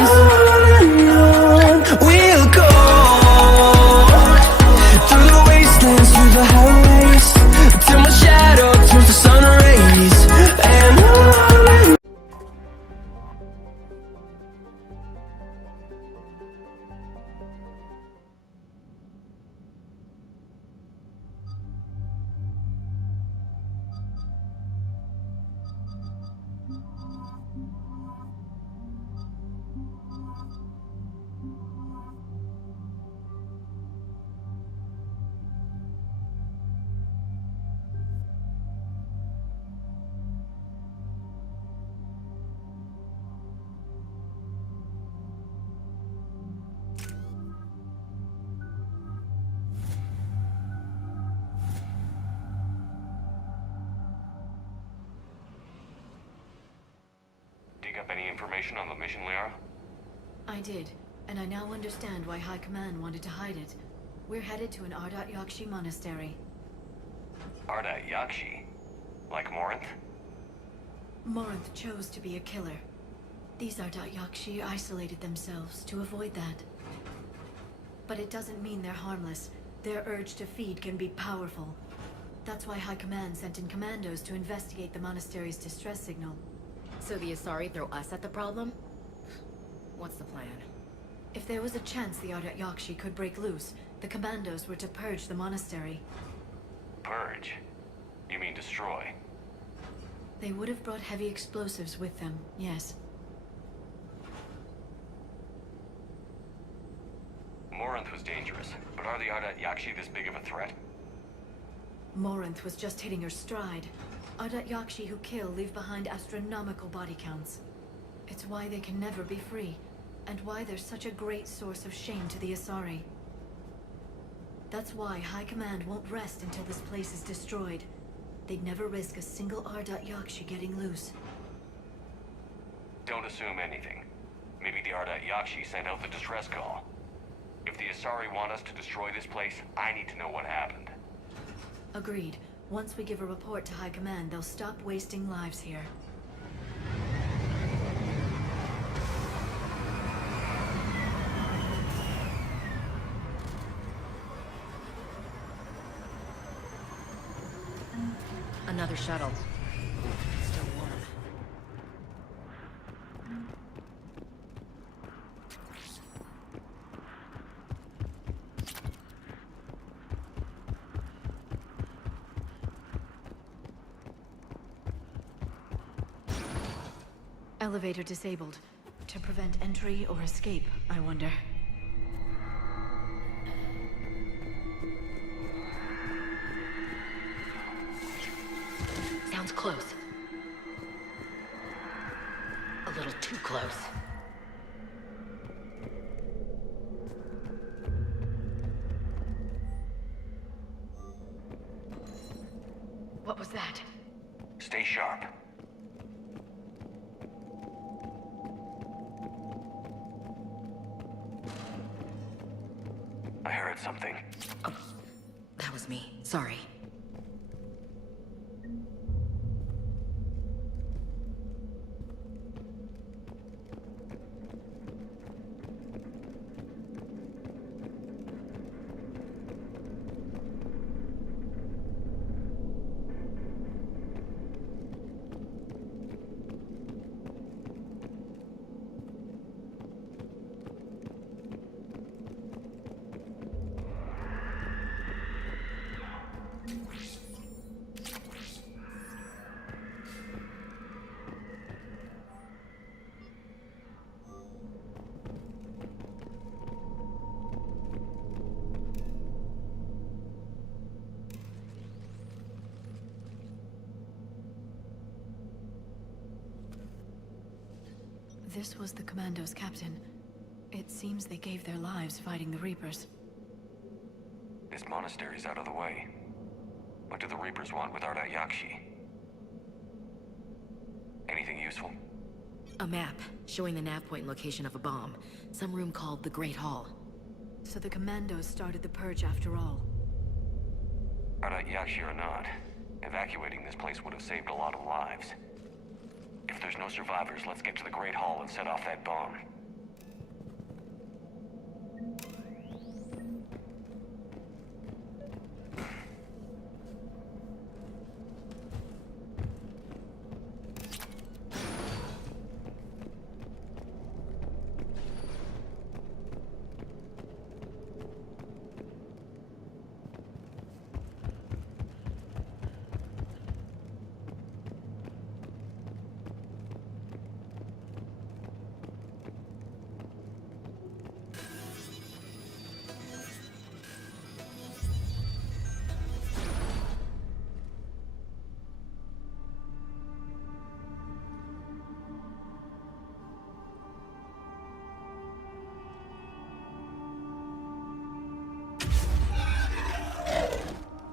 on we'll go, through the wastelands, through the highways, till my shadow turns to sun rays. And on. Dig up any information on the mission, Liara? I did, and I now understand why High Command wanted to hide it. We're headed to an Ardat Yakshi monastery. Ardat Yakshi? Like Morinth? Morinth chose to be a killer. These Ardat Yakshi isolated themselves to avoid that. But it doesn't mean they're harmless. Their urge to feed can be powerful. That's why High Command sent in commandos to investigate the monastery's distress signal. So the Asari throw us at the problem? What's the plan? If there was a chance the Ardat Yakshi could break loose, the commandos were to purge the monastery. Purge? You mean destroy? They would have brought heavy explosives with them, yes. Morinth was dangerous, but are the Ardat Yakshi this big of a threat? Morinth was just hitting her stride. Ardat Yakshi who kill leave behind astronomical body counts. It's why they can never be free, and why they're such a great source of shame to the Asari. That's why High Command won't rest until this place is destroyed. They'd never risk a single Ardat Yakshi getting loose. Don't assume anything. Maybe the Ardat Yakshi sent out the distress call. If the Asari want us to destroy this place, I need to know what happened. Agreed. Once we give a report to High Command, they'll stop wasting lives here. Another shuttle. Still warm. Elevator disabled. To prevent entry or escape, I wonder. Sounds close. A little too close. What was that? Stay sharp. I heard something. Oh, that was me. Sorry. This was the Commando's captain. It seems they gave their lives fighting the Reapers. This monastery's out of the way. What do the Reapers want with Ardat Yakshi? Anything useful? A map showing the nav point location of a bomb. Some room called the Great Hall. So the Commandos started the purge after all. Ardat Yakshi or not, evacuating this place would have saved a lot of lives. If there's no survivors, let's get to the Great Hall and set off that bomb.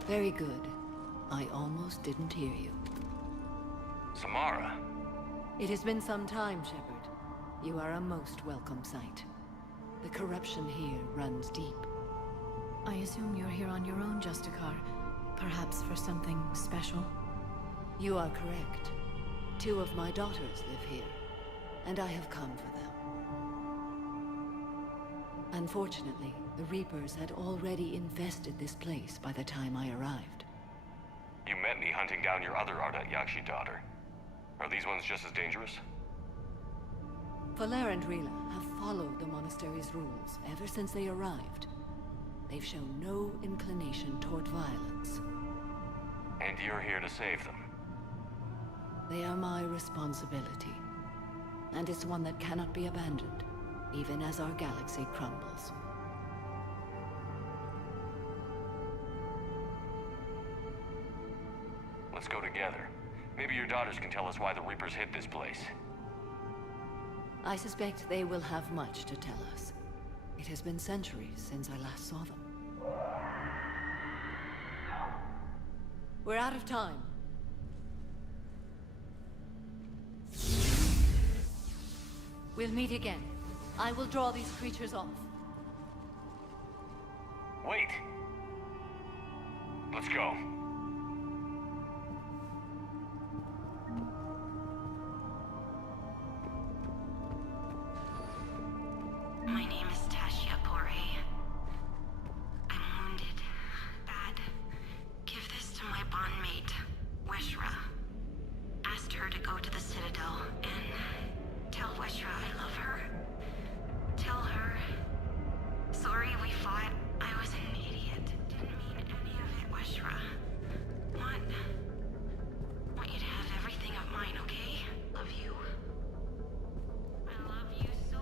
Very good. I almost didn't hear you. Samara. It has been some time, Shepard. You are a most welcome sight. The corruption here runs deep. I assume you're here on your own, Justicar. Perhaps for something special? You are correct. 2 of my daughters live here, and I have come for them. Unfortunately, the Reapers had already infested this place by the time I arrived. You met me hunting down your other Ardat Yakshi daughter. Are these ones just as dangerous? Valer and Rila have followed the monastery's rules ever since they arrived. They've shown no inclination toward violence. And you're here to save them. They are my responsibility. And it's one that cannot be abandoned, even as our galaxy crumbles. Let's go together. Maybe your daughters can tell us why the Reapers hit this place. I suspect they will have much to tell us. It has been centuries since I last saw them. We're out of time. We'll meet again. I will draw these creatures off. Wait! Let's go. My name is Tashia Pore. I'm wounded. Bad. Give this to my bondmate, Weshra. Asked her to go to the Citadel and tell Weshra I love her. Tell her. Sorry we fought. I was an idiot. Didn't mean any of it, Weshra. Want you to have everything of mine, okay? Love you. I love you so.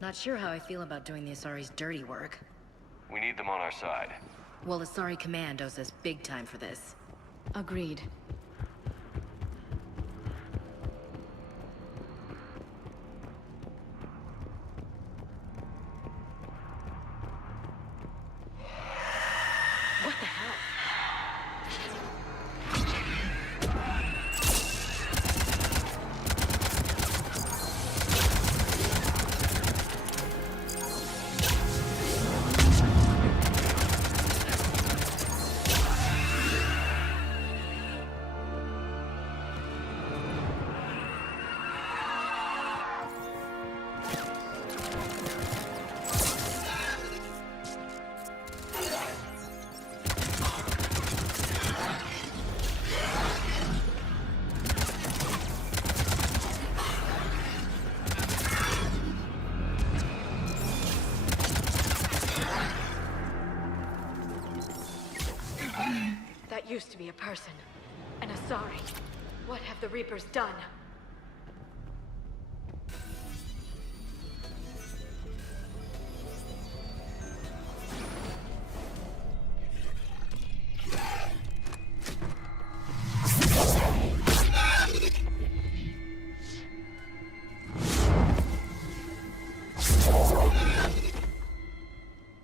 Not sure how I feel about doing the Asari's dirty work. We need them on our side. Well, Asari Command owes us big time for this. Agreed. What the hell? That used to be a person. An Asari. What have the Reapers done?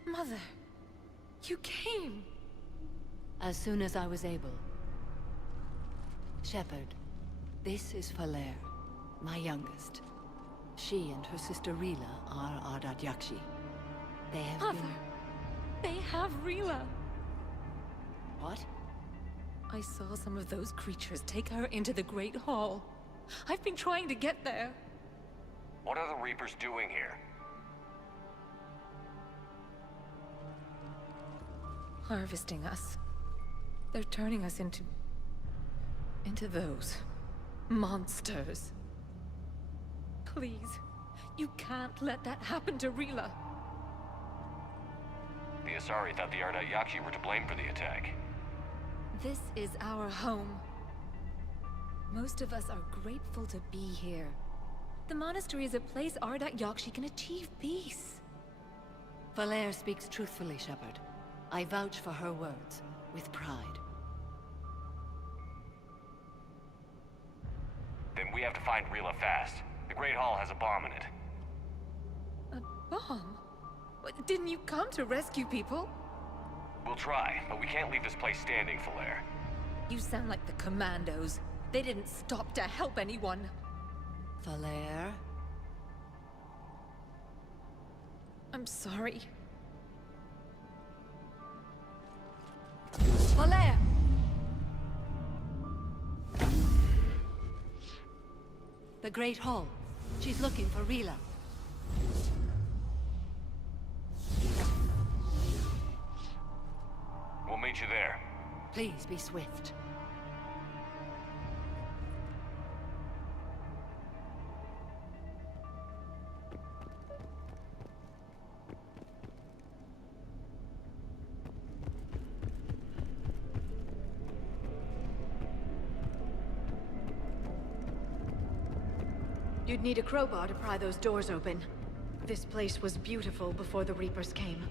Mother, you came. As soon as I was able. Shepard, this is Valer, my youngest. She and her sister Rila are Ardat Yakshi. They have Mother, been... they have Rila. What? I saw some of those creatures take her into the Great Hall. I've been trying to get there. What are the Reapers doing here? Harvesting us. They're turning us into those monsters. Please, you can't let that happen to Rila. The Asari thought the Ardat Yakshi were to blame for the attack. This is our home. Most of us are grateful to be here. The monastery is a place Ardat Yakshi can achieve peace. Valer speaks truthfully, Shepard. I vouch for her words, with pride. Then we have to find Rila fast. Great Hall has a bomb in it. A bomb? What, didn't you come to rescue people? We'll try, but we can't leave this place standing, Falaire. You sound like the commandos. They didn't stop to help anyone. Falaire? I'm sorry. Falaire! The Great Hall. She's looking for Rila. We'll meet you there. Please be swift. You'd need a crowbar to pry those doors open. This place was beautiful before the Reapers came.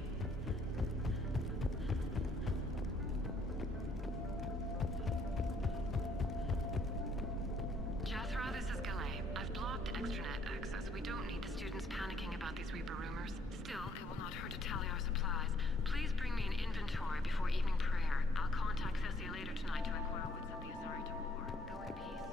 Jethro, this is Galay. I've blocked extranet access. We don't need the students panicking about these Reaper rumors. Still, it will not hurt to tally our supplies. Please bring me an inventory before evening prayer. I'll contact Cessia later tonight to inquire what sent the Asari to war. Go in peace.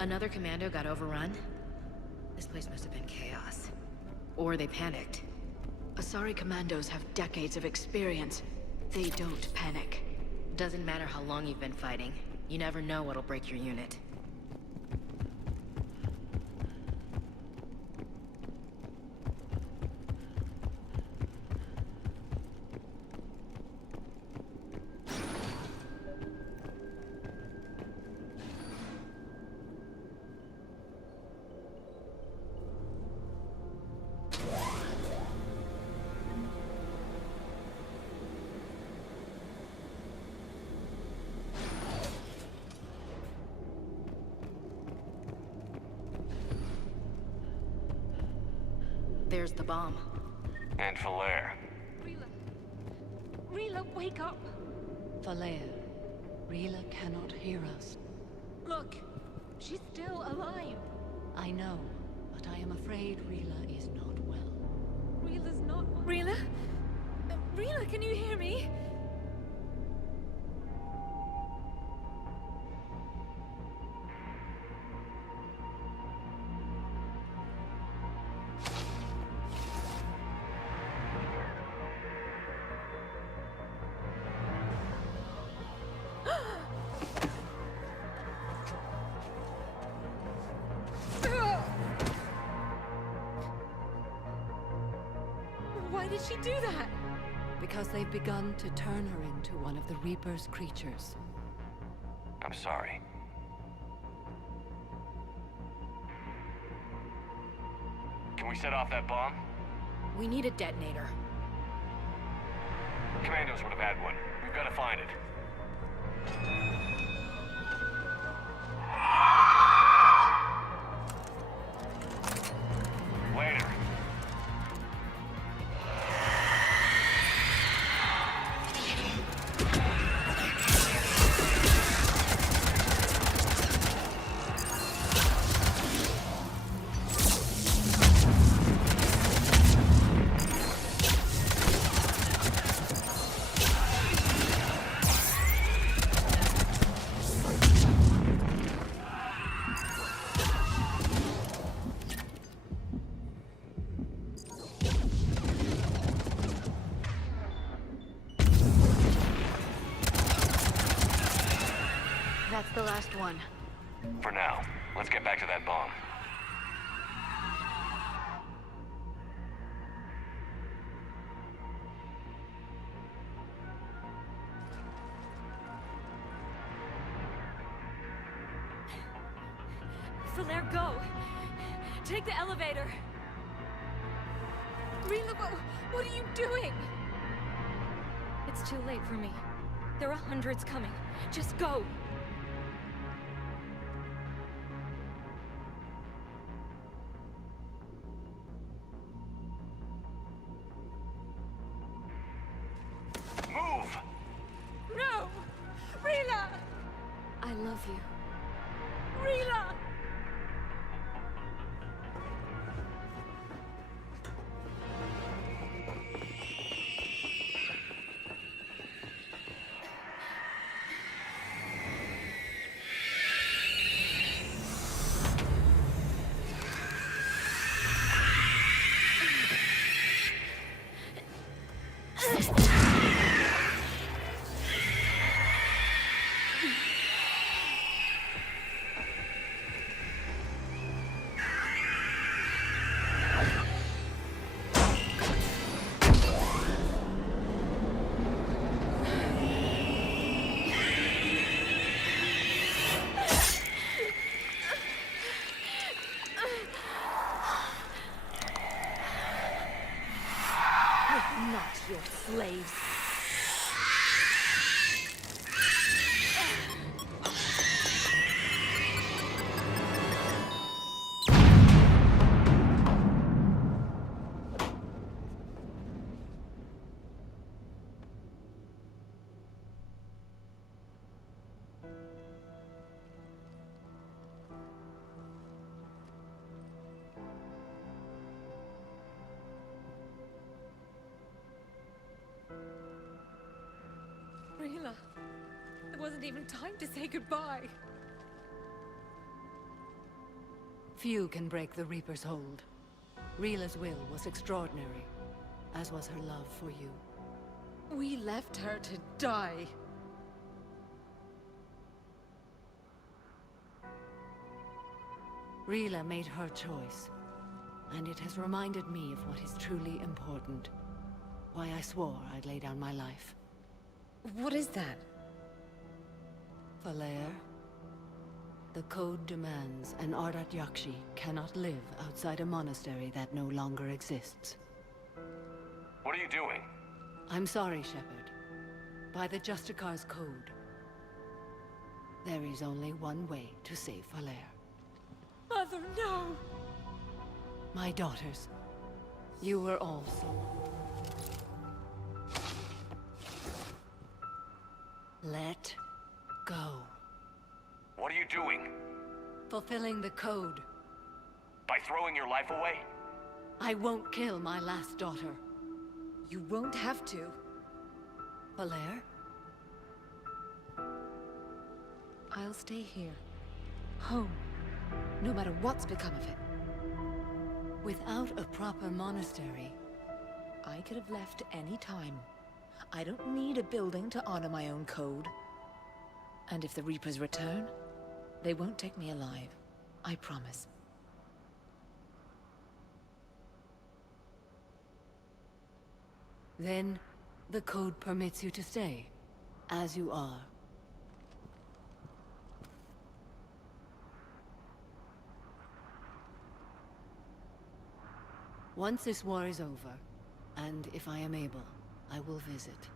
Another commando got overrun? This place must have been chaos. Or they panicked. Asari commandos have decades of experience. They don't panic. Doesn't matter how long you've been fighting. You never know what'll break your unit. There's the bomb. And Falaire. Rila, wake up! Falaire, Rila cannot hear us. Look, she's still alive. I know, but I am afraid Rila is not well. Rila's not... Rila? Rila, can you hear me? Why did she do that? Because they've begun to turn her into one of the Reaper's creatures. I'm sorry. Can we set off that bomb? We need a detonator. Commandos would have had one. We've got to find it. Later. That's the last one. For now, let's get back to that bomb. Falaire, go! Take the elevator! Rila, what are you doing? It's too late for me. There are hundreds coming. Just go! Move! No! Rila! I love you. Rila! Not your slaves. Rila, there wasn't even time to say goodbye. Few can break the Reaper's hold. Rila's will was extraordinary, as was her love for you. We left her to die. Rila made her choice, and it has reminded me of what is truly important. Why I swore I'd lay down my life. What is that? Falaire, the code demands an Ardat Yakshi cannot live outside a monastery that no longer exists. What are you doing? I'm sorry, Shepard. By the Justicar's code, there is only one way to save Falaire. Mother, no! My daughters, you were also. Let go. What are you doing? Fulfilling the code. By throwing your life away? I won't kill my last daughter. You won't have to. Valere? I'll stay here. Home. No matter what's become of it. Without a proper monastery, I could have left any time. I don't need a building to honor my own code. And if the Reapers return, they won't take me alive. I promise. then the code permits you to stay, as you are. Once this war is over, and if I am able, I will visit,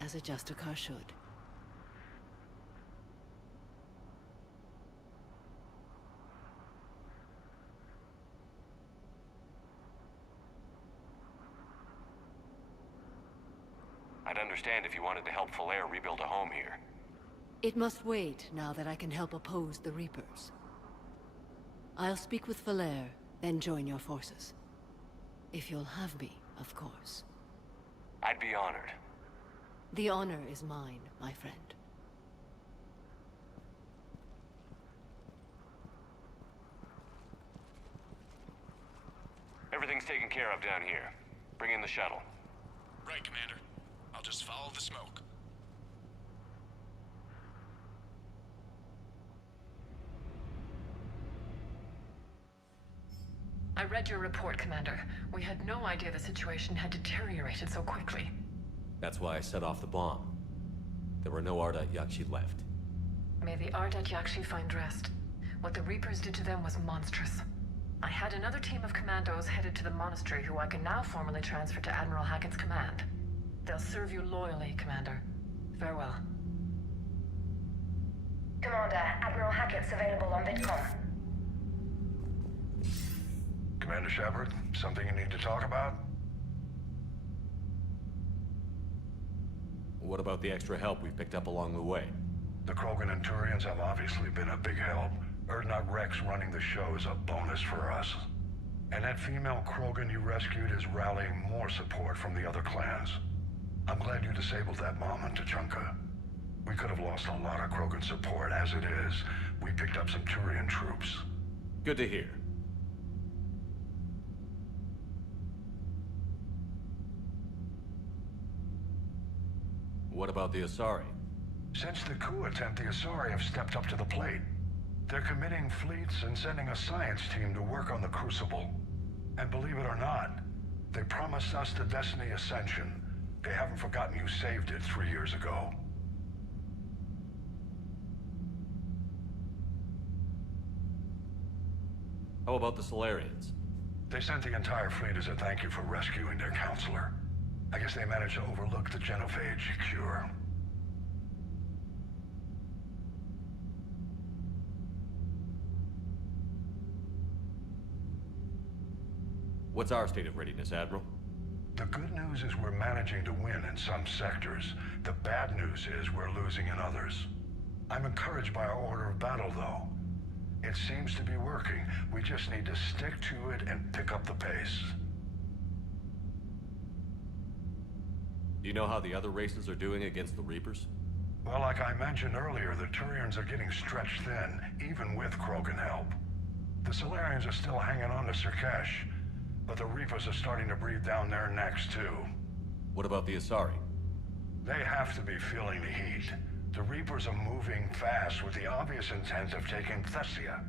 as a Justicar should. I'd understand if you wanted to help Falere rebuild a home here. It must wait now that I can help oppose the Reapers. I'll speak with Falere, then join your forces. If you'll have me, of course. I'd be honored. The honor is mine, my friend. Everything's taken care of down here. Bring in the shuttle. Right, Commander. I'll just follow the smoke. I read your report, Commander. We had no idea the situation had deteriorated so quickly. That's why I set off the bomb. There were no Ardat Yakshi left. May the Ardat Yakshi find rest. What the Reapers did to them was monstrous. I had another team of commandos headed to the monastery who I can now formally transfer to Admiral Hackett's command. They'll serve you loyally, Commander. Farewell. Commander, Admiral Hackett's available on VidCom. Commander Shepard, something you need to talk about? What about the extra help we picked up along the way? The Krogan and Turians have obviously been a big help. Urdnot Rex running the show is a bonus for us. And that female Krogan you rescued is rallying more support from the other clans. I'm glad you disabled that mom in Tuchanka. We could have lost a lot of Krogan support. As it is, we picked up some Turian troops. Good to hear. What about the Asari? Since the coup attempt, the Asari have stepped up to the plate. They're committing fleets and sending a science team to work on the Crucible. And believe it or not, they promised us the Destiny Ascension. They haven't forgotten you saved it 3 years ago. How about the Solarians? They sent the entire fleet as a thank you for rescuing their counselor. I guess they managed to overlook the genophage cure. What's our state of readiness, Admiral? The good news is we're managing to win in some sectors. The bad news is we're losing in others. I'm encouraged by our order of battle, though. It seems to be working. We just need to stick to it and pick up the pace. Do you know how the other races are doing against the Reapers? Well, like I mentioned earlier, the Turians are getting stretched thin, even with Krogan help. The Solarians are still hanging on to Sirkesh, but the Reapers are starting to breathe down their necks, too. What about the Asari? They have to be feeling the heat. The Reapers are moving fast with the obvious intent of taking Thessia.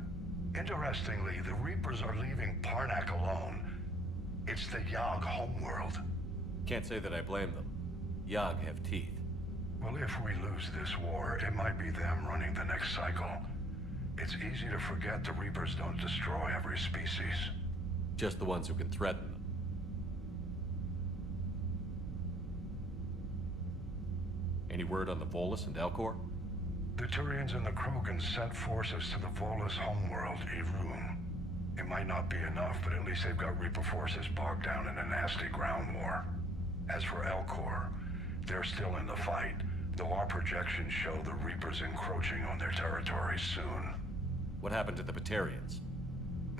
Interestingly, the Reapers are leaving Parnak alone. It's the Yogg homeworld. Can't say that I blame them. Yogg have teeth. Well, if we lose this war, it might be them running the next cycle. It's easy to forget the Reapers don't destroy every species. Just the ones who can threaten them. Any word on the Volus and Elcor? The Turians and the Krogan sent forces to the Volus homeworld, Irun. It might not be enough, but at least they've got Reaper forces bogged down in a nasty ground war. As for Elcor, they're still in the fight, though our projections show the Reapers encroaching on their territory soon. What happened to the Batarians?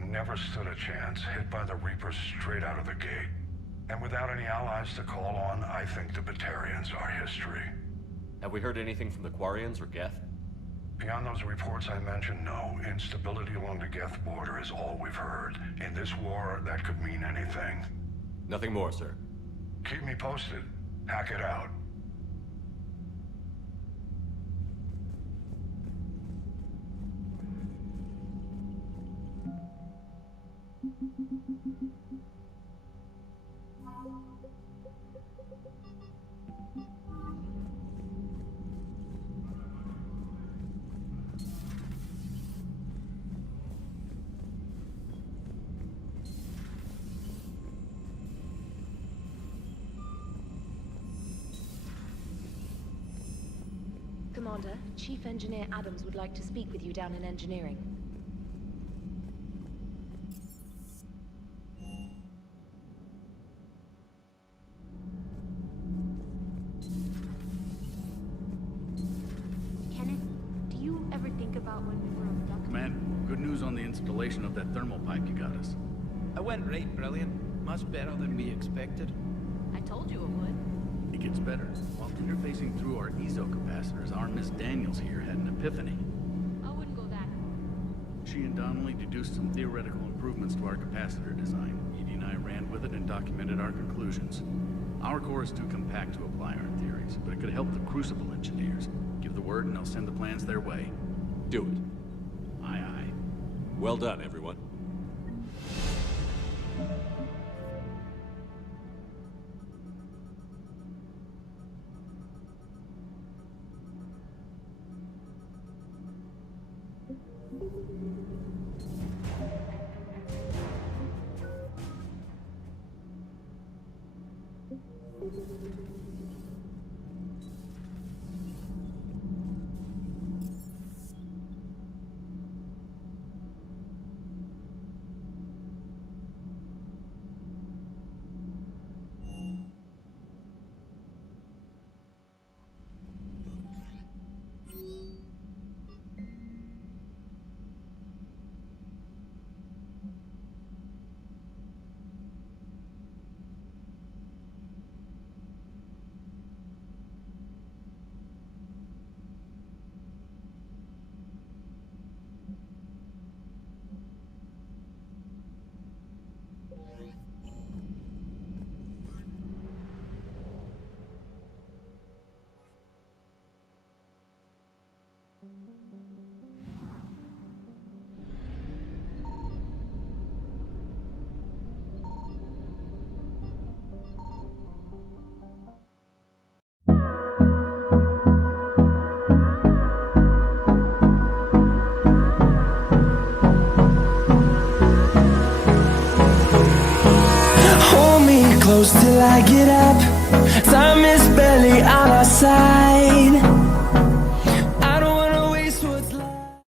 Never stood a chance, hit by the Reapers straight out of the gate. And without any allies to call on, I think the Batarians are history. Have we heard anything from the Quarians or Geth? Beyond those reports I mentioned, no. Instability along the Geth border is all we've heard. In this war, that could mean anything. Nothing more, sir. Keep me posted. Hack it out. Commander, Chief Engineer Adams would like to speak with you down in engineering. Kenneth, do you ever think about when we were abducted? Man, good news on the installation of that thermal pipe you got us. I went right brilliant. Much better than we expected. I told you it would. It gets better. While interfacing through our ESO capacitors, our Miss Daniels here had an epiphany. I wouldn't go that. She and Donnelly deduced some theoretical improvements to our capacitor design. Edie and I ran with it and documented our conclusions. Our core is too compact to apply our theories, but it could help the Crucible engineers. Give the word and I'll send the plans their way. Do it. Aye, aye. Well done, everyone. Hold me close till I get up. Time is barely on our side.